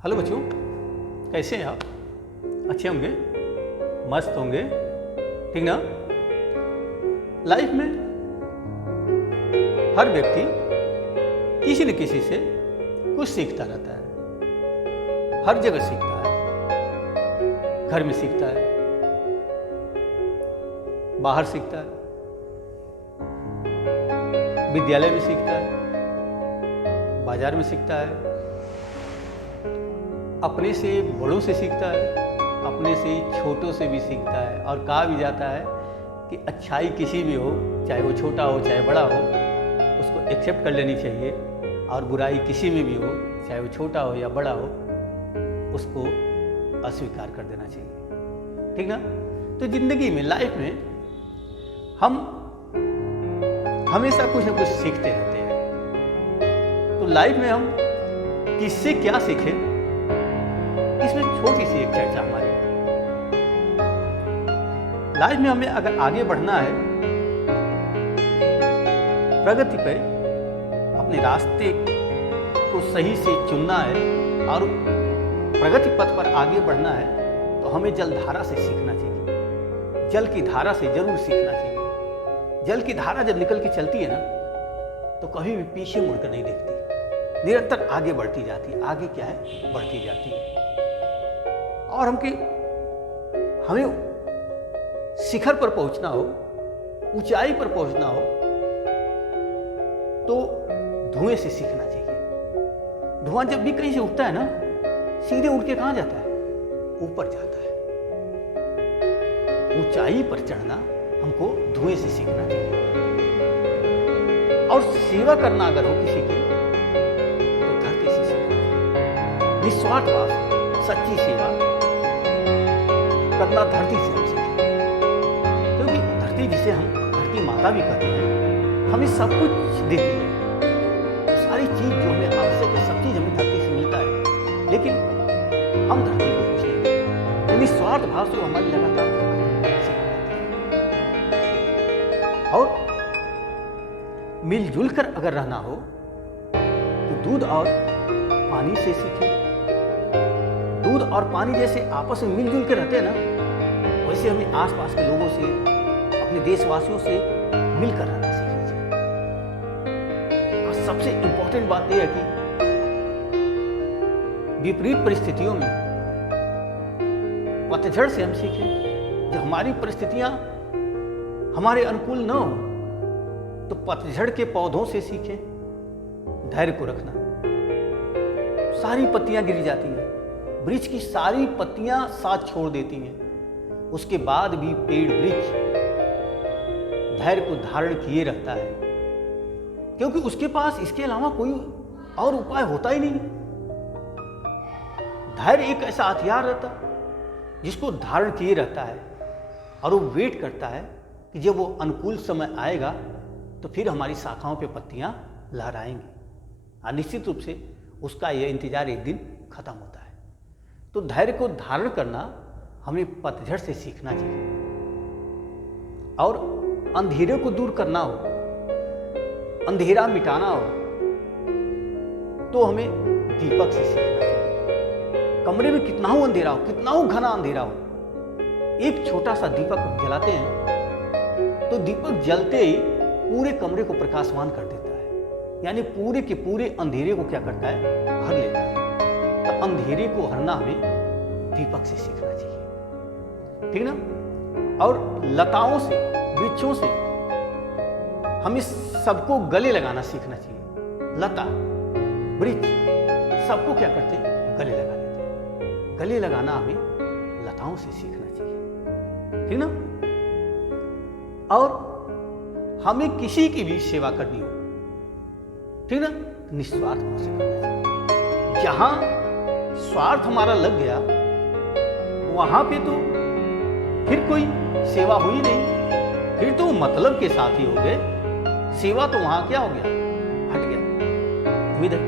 Hello बच्चों, कैसे हैं आप? अच्छे होंगे, मस्त होंगे, ठीक ना? लाइफ में हर व्यक्ति किसी न किसी से कुछ सीखता रहता है। हर जगह सीखता है, घर में सीखता है, बाहर सीखता है, विद्यालय में सीखता है, बाजार में सीखता है, अपने से बड़ों से सीखता है, अपने से छोटों से भी सीखता है। और कहा भी जाता है कि अच्छाई किसी भी हो, चाहे वो छोटा हो चाहे बड़ा हो, उसको एक्सेप्ट कर लेनी चाहिए, और बुराई किसी में भी हो, चाहे वो छोटा हो या बड़ा हो, उसको अस्वीकार कर देना चाहिए, ठीक ना? तो जिंदगी में, लाइफ में हम हमेशा कुछ न कुछ सीखते रहते हैं। तो लाइफ में हम किससे क्या सीखें, इसमें छोटी सी एक चर्चा हमारी। लाइफ में हमें अगर आगे बढ़ना है, प्रगति पे अपने रास्ते को सही से चुनना है और प्रगति पथ पर आगे बढ़ना है, तो हमें जलधारा से सीखना चाहिए। जल की धारा से जरूर सीखना चाहिए। जल की धारा जब निकल के चलती है ना, तो कभी भी पीछे मुड़कर नहीं देखती, निरंतर आगे बढ़ती जाती है। आगे क्या है, बढ़ती जाती है। और हमें शिखर पर पहुंचना हो, ऊंचाई पर पहुंचना हो, तो धुएं से सीखना चाहिए। धुआं जब भी कहीं से उठता है ना, सीधे उठ के कहां जाता है? ऊपर जाता है। ऊंचाई पर चढ़ना हमको धुएं से सीखना चाहिए। और सेवा करना अगर हो किसी की, तो धरती से सीखना चाहिए। निस्वार्थ भाव, सच्ची सेवा करना धरती से हम सीखें, क्योंकि धरती जिसे हम धरती माता भी कहते हैं, हमें सब कुछ देती है। सारी चीज जो हमें आवश्यक है, सब चीज हमें धरती से मिलता है, लेकिन हम धरती को कुछ नहीं देते। निस्वार्थ भाव से हमारी लगातार और मिलजुल कर अगर रहना हो, तो दूध और पानी से सीखें। दूध और पानी जैसे आपस में मिलजुल के रहते हैं ना, वैसे हमें आसपास के लोगों से, अपने देशवासियों से मिलकर रहना सीखना चाहिए। और सबसे इंपॉर्टेंट बात यह है कि विपरीत परिस्थितियों में पतझड़ से हम सीखें। जब हमारी परिस्थितियां हमारे अनुकूल न हो, तो पतझड़ के पौधों से सीखें धैर्य को रखना। सारी पत्तियां गिर जाती हैं, वृक्ष की सारी पत्तियां साथ छोड़ देती हैं, उसके बाद भी पेड़ वृक्ष धैर्य को धारण किए रहता है, क्योंकि उसके पास इसके अलावा कोई और उपाय होता ही नहीं। धैर्य एक ऐसा हथियार रहता है जिसको धारण किए रहता है, और वो वेट करता है कि जब वो अनुकूल समय आएगा, तो फिर हमारी शाखाओं पे पत्तियां लहराएंगी, और निश्चित रूप से उसका यह इंतजार एक दिन खत्म होता है। तो धैर्य को धारण करना हमें पतझड़ से सीखना चाहिए। और अंधेरे को दूर करना हो, अंधेरा मिटाना हो, तो हमें दीपक से सीखना चाहिए। कमरे में कितना हो अंधेरा हो, कितना हो घना अंधेरा हो, एक छोटा सा दीपक जलाते हैं, तो दीपक जलते ही पूरे कमरे को प्रकाशमान कर देता है। यानी पूरे के पूरे अंधेरे को क्या करता है, हर लेता है। तो अंधेरे को हरना हमें दीपक से सीखना चाहिए, ठीक ना? और लताओं से, वृक्षों से हमें सबको गले लगाना सीखना चाहिए। लता, वृक्ष सबको क्या करते हैं, गले लगा लेते हैं। गले लगाना हमें लताओं से सीखना चाहिए, ठीक ना? और हमें किसी की भी सेवा करनी हो, ठीक ना, निस्वार्थ भाव से करना चाहिए। जहां स्वार्थ हमारा लग गया, वहां पे तो फिर कोई सेवा हुई नहीं, फिर तो मतलब के साथ ही हो गए। सेवा तो वहां क्या हो गया, हट गया। उम्मीद है